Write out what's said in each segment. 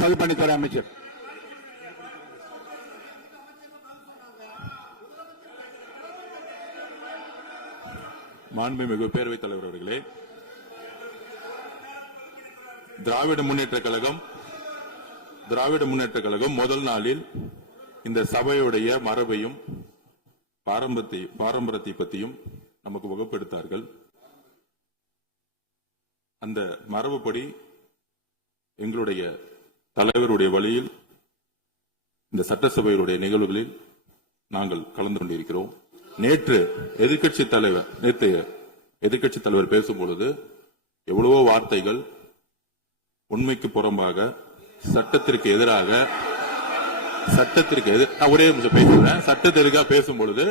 பொதுப்பணித்துறை அமைச்சர். மாண்புமிகு பேரவைத் தலைவர் அவர்களே, திராவிட முன்னேற்ற கழகம் முதல் நாளில் இந்த சபையுடைய மரபையும் பாரம்பரியத்தை பற்றியும் நமக்கு வகுப்படுத்தார்கள். அந்த மரபுப்படி எங்களுடைய தலைவருடைய வழியில் இந்த சட்டசபையுடைய நிகழ்வுகளில் நாங்கள் கலந்து கொண்டிருக்கிறோம். நேற்று எதிர்க்கட்சி தலைவர் பேசும்பொழுது எவ்வளவோ வார்த்தைகள் உண்மைக்கு புறம்பாக சட்டத்திற்கு எதிராக ஒரே நிமிஷம் பேசுறேன். சட்டத்திற்காக பேசும் பொழுது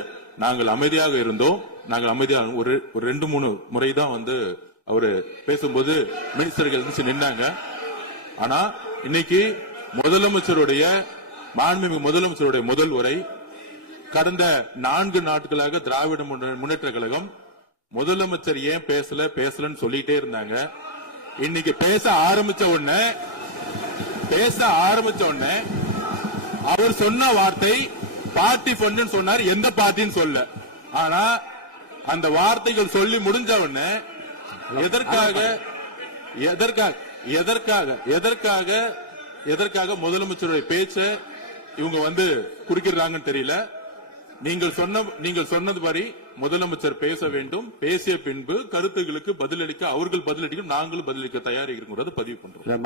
நாங்கள் அமைதியாக இருந்தோம். ஒரு 2-3 முறை தான் அவரு பேசும்போது மினிஸ்டர்கள் நின்னாங்க. ஆனா இன்னைக்கு மாண்புமிகு முதலமைச்சருடைய முதல் உரை, கடந்த 4 நாட்களாக திராவிட முன்னேற்ற கழகம் முதலமைச்சர் ஏன் பேசலன்னு சொல்லிட்டே இருந்தாங்க. இன்னைக்கு பேச ஆரம்பிச்ச உடனே அவர் சொன்ன வார்த்தை பார்ட்டி ஃபண்ட் சொன்னார். எந்த பார்ட்டின்னு சொல்ல. ஆனா அந்த வார்த்தைகள் சொல்லி முடிஞ்ச உடனே எதற்காக முதலமைச்சருடைய பேச்ச இவங்க குறுக்கிறாங்கன்னு தெரியல. நீங்கள் சொன்னது மாதிரி முதலமைச்சர் பேச வேண்டும். பேசிய பின்பு கருத்துகளுக்கு பதிலளிக்க அவர்கள் பதிலளிக்கும், நாங்களும் பதிலளிக்க தயாராக இருக்கிறது பதிவு பண்றோம்.